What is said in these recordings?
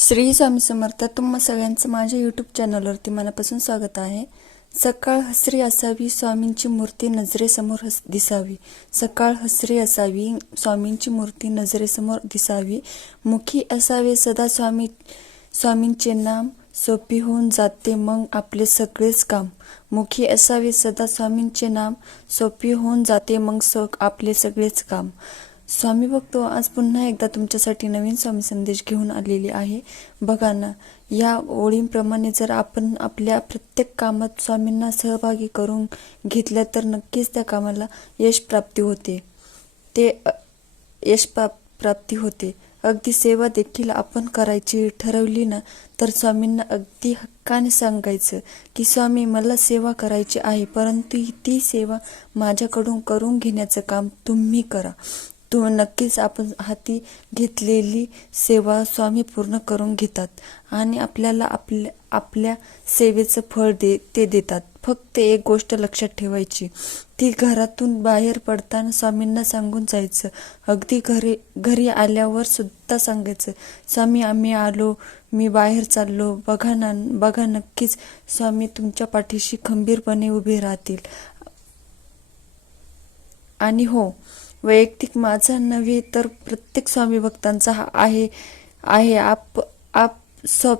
श्री स्वामी समर्थ तुम्हा सगळ्यांचं माझ्या यूट्यूब चॅनलवरती मनापासून स्वागत आहे. सकाळ हसरी असावी स्वामींची मूर्ती नजरेसमोर हस दिसावी. सकाळ हसरी असावी स्वामींची मूर्ती नजरेसमोर दिसावी. मुखी असावे सदा स्वामी स्वामींचे नाम. सोपी होऊन जाते मग आपले सगळेच काम. मुखी असावे सदा स्वामींचे नाम. सोपी होऊन जाते मग स आपले सगळेच काम. स्वामी भक्तो आज पुन्हा एकदा तुमच्यासाठी नवीन स्वामी संदेश घेऊन आलेली आहे. बघा ना या ओळींप्रमाणे जर आपण आपल्या प्रत्येक कामात स्वामींना सहभागी करून घेतलं तर नक्कीच त्या कामाला यश प्राप्ती होते. ते यश प्राप्ती होते. अगदी सेवा देखील आपण करायची ठरवली ना तर स्वामींना अगदी हक्काने सांगायचं की स्वामी मला सेवा करायची आहे परंतु ती सेवा माझ्याकडून करून घेण्याचं काम तुम्ही करा. तो नक्कीच आपण हाती घेतलेली सेवा स्वामी पूर्ण करून घेतात आणि आपल्याला आपल्या आपल्या सेवेचं फळ दे ते देतात. फक्त एक गोष्ट लक्षात ठेवायची. ती घरातून बाहेर पडताना स्वामींना सांगून जायचं. अगदी घरी घरी आल्यावर सुद्धा सांगायचं स्वामी आम्ही आलो मी बाहेर चाललो. बघा ना बघा नक्कीच स्वामी तुमच्या पाठीशी खंबीरपणे उभे राहतील. आणि हो वैयक्तिक माझा नव्हे तर प्रत्येक स्वामी भक्तांचा हा आहे आहे. आप आप स्व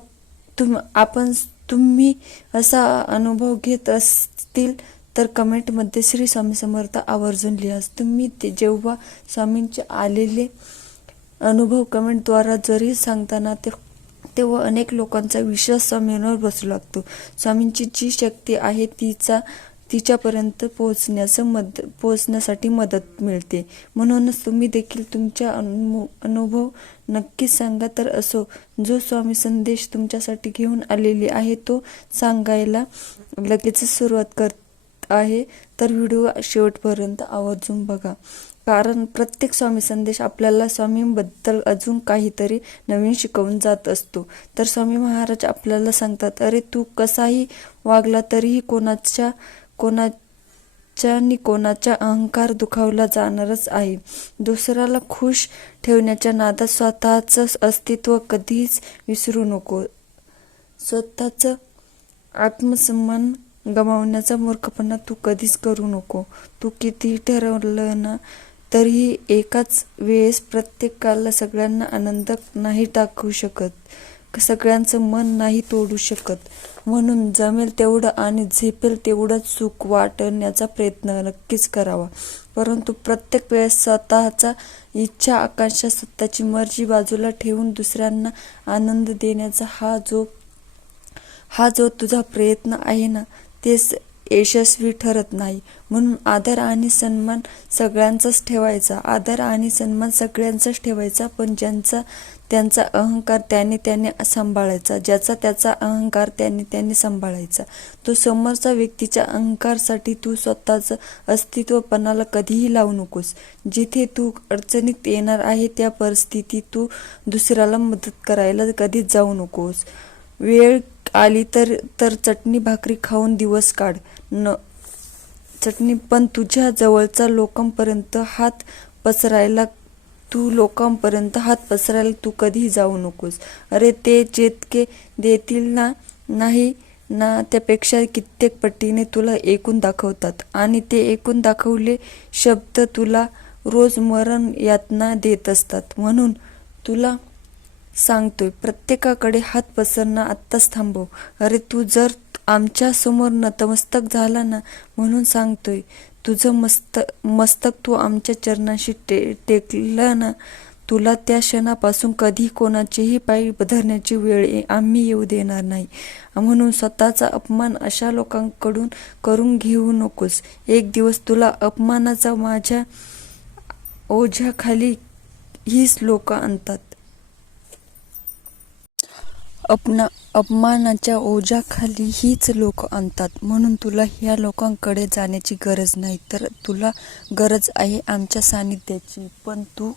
तुम आपण तुम्ही असा अनुभव घेत असतील तर कमेंटमध्ये श्री स्वामी समर्थ आवर्जून लिहास तुम्ही ते जेव्हा स्वामींचे आलेले अनुभव कमेंटद्वारा जरी सांगताना ते तेव्हा अनेक लोकांचा विश्वास स्वामींवर बसू लागतो. स्वामींची जी शक्ती आहे तिचा तिच्यापर्यंत पोहोचण्याचं मद पोहोचण्यासाठी मदत मिळते. म्हणूनच तुम्ही देखील तुमच्या अनु अनुभव नक्कीच सांगा तर असो. जो स्वामी संदेश तुमच्यासाठी घेऊन आलेली आहे तो सांगायला लगेचच सुरुवात करत आहे. तर व्हिडिओ शेवटपर्यंत आवर्जून बघा. कारण प्रत्येक स्वामी संदेश आपल्याला स्वामींबद्दल अजून काहीतरी नवीन शिकवून जात असतो. तर स्वामी महाराज आपल्याला सांगतात अरे तू कसाही वागला तरीही कोणाच्या कोणाच्या नि कोणाचा अहंकार दुखावला जाणारच आहे. दुसऱ्याला खुश ठेवण्याच्या नादात स्वतःचं अस्तित्व कधीच विसरू नको. स्वतःचं आत्मसन्मान गमावण्याचा मूर्खपणा तू कधीच करू नको. तू कितीही ठरवलं ना तरीही एकाच वेळेस प्रत्येकाला सगळ्यांना आनंद नाही टाकू शकत. सगळ्यांचं मन नाही तोडू शकत. म्हणून जमेल तेवढं आणि झेपेल तेवढं चूक वाटण्याचा प्रयत्न नक्कीच करावा. परंतु प्रत्येक वेळेस स्वतःचा इच्छा आकांक्षा स्वतःची मर्जी बाजूला ठेवून दुसऱ्यांना आनंद देण्याचा हा जो हा जो तुझा प्रयत्न आहे ना तेच यशस्वी ठरत नाही. म्हणून आदर आणि सन्मान सगळ्यांचाच ठेवायचा. आदर आणि सन्मान सगळ्यांचाच ठेवायचा पण ज्यांचा त्यांचा अहंकार त्याने त्याने सांभाळायचा. ज्याचा त्याचा अहंकार त्याने त्याने सांभाळायचा. तो समोरचा व्यक्तीच्या अहंकारसाठी तू स्वतःचं अस्तित्वपणाला कधीही लावू नकोस. जिथे तू अडचणीत येणार आहे त्या परिस्थितीत तू दुसऱ्याला मदत करायला कधीच जाऊ नकोस. वेळ आली तर तर चटणी भाकरी खाऊन दिवस काढ. न चटणी पण तुझ्या जवळचा लोकांपर्यंत हात पसरायला तू लोकांपर्यंत हात पसरायला तू कधीही जाऊ नकोस. अरे ते जितके देतील ना नाही ना त्यापेक्षा कित्येक पटीने तुला एकूण दाखवतात. आणि ते एकूण दाखवले शब्द तुला रोज मरण यातना देत असतात. म्हणून तुला सांगतोय प्रत्येकाकडे हात पसरणं आत्ताच थांबव. अरे तू जर आमच्यासमोर नतमस्तक झाला ना म्हणून सांगतोय. तुझं मस्त मस्तक तू आमच्या चरणाशी टे टेकलं ना तुला त्या क्षणापासून कधी कोणाचेही पाय धरण्याची वेळ आम्ही येऊ देणार नाही. म्हणून स्वतःचा अपमान अशा लोकांकडून करून घेऊ नकोस. एक दिवस तुला अपमानाचा माझ्या ओझ्याखाली हीच लोक आणतात. अपना अपमानाच्या ओझ्याखाली हीच लोक आणतात. म्हणून तुला ह्या लोकांकडे जाण्याची गरज नाही. तर तुला गरज आहे आमच्या सानिध्याची पण तू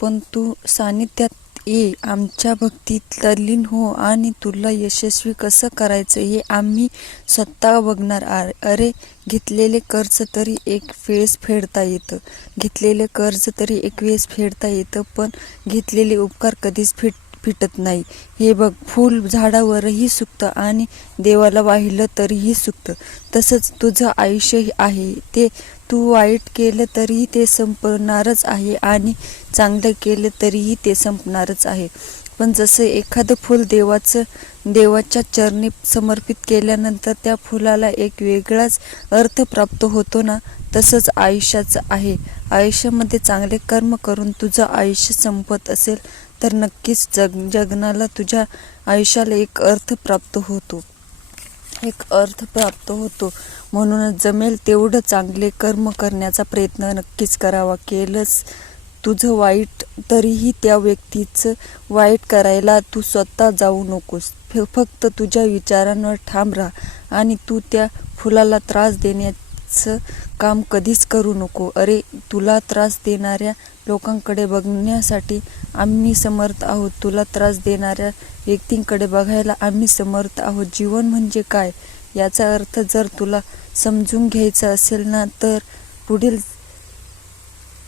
पण तू सानिध्यात ये. आमच्या भक्तीत तल्लीन हो आणि तुला यशस्वी कसं करायचं हे आम्ही स्वतः बघणार आ- अरे घेतलेले कर्ज तरी एक वेळेस फेडता येतं. घेतलेले कर्ज तरी एक वेळेस फेडता येतं. पण घेतलेले उपकार कधीच फेड फिटत नाही. हे बघ फूल झाडावरही सुकतं आणि देवाला वाहिलं तरीही सुकतं. तसंच तुझं आयुष्य आहे. ते तू वाईट केलं तरीही ते संपणारच आहे आणि चांगलं केलं तरीही ते संपणारच आहे. पण जसं एखादं फूल देवाचं देवाच्या चरणी समर्पित केल्यानंतर त्या फुलाला एक वेगळाच अर्थ प्राप्त होतो ना तसंच आयुष्याचं आहे. आयुष्यामध्ये चांगले कर्म करून तुझं आयुष्य संपत असेल तर नक्कीच जग जगनाला तुझ्या आयुष्याला एक अर्थ प्राप्त होतो. एक अर्थ प्राप्त होतो. म्हणूनच जमेल तेवढं चांगले कर्म करण्याचा प्रयत्न नक्कीच करावा. केलंच तुझं वाईट तरीही त्या व्यक्तीचं वाईट करायला तू स्वतः जाऊ नकोस. फक्त तुझ्या विचारांवर ठाम राहा आणि तू त्या फुलाला त्रास देण्याचं काम कधीच करू नको. अरे तुला त्रास देणाऱ्या लोकांकडे बघण्यासाठी आम्ही समर्थ आहोत. तुला त्रास देणाऱ्या व्यक्तींकडे बघायला आम्ही समर्थ आहोत. जीवन म्हणजे काय? याचा अर्थ जर तुला समजून घ्यायचा असेल ना तर पुढील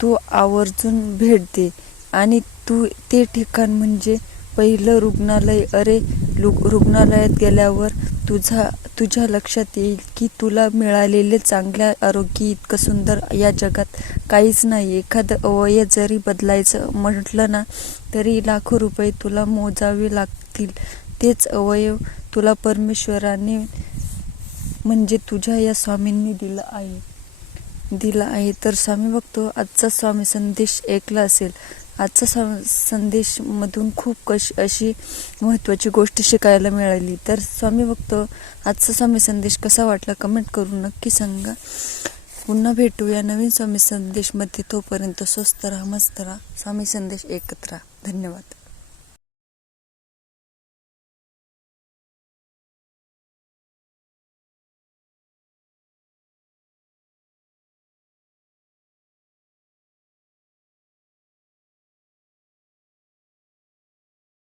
तू आवर्जून भेट दे. आणि तू ते ठिकाण म्हणजे पहिलं रुग्णालय अरे रुग्णालयात गेल्यावर तुझा तुझ्या लक्षात येईल की तुला मिळालेले चांगल्या आरोग्य इतकं सुंदर या जगात काहीच नाही. एखादं अवयव जरी बदलायचं म्हटलं ना तरी लाखो रुपये तुला मोजावे लागतील. तेच अवयव तुला परमेश्वराने म्हणजे तुझ्या या स्वामींनी दिलं आहे. दिला आहे. तर स्वामी बघतो आजचा स्वामी संदेश ऐकला असेल. आजचा स संदेशमधून खूप कश अशी महत्त्वाची गोष्ट शिकायला मिळाली. तर स्वामी भक्त आजचा स्वामी संदेश कसा वाटला कमेंट करून नक्की सांगा. पुन्हा भेटूया नवीन स्वामी संदेशमध्ये. तोपर्यंत स्वस्त राहा मस्त राहा. स्वामी संदेश एकत्र. राहा धन्यवाद.